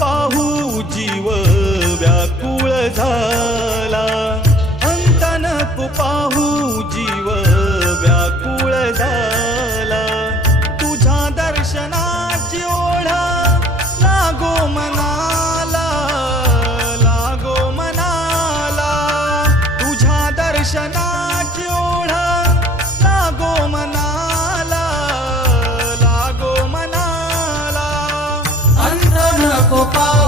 पाहू जीव व्याकुळ झाला, अंत नको पाहू जीव व्याकुळ झाला. तुझ्या दर्शनाची ओढ लागो मनाला, लागो मनाला. तुझ्या दर्शनाची ओढ लागो मनाला, लागो मनाला. अंत नको पाहू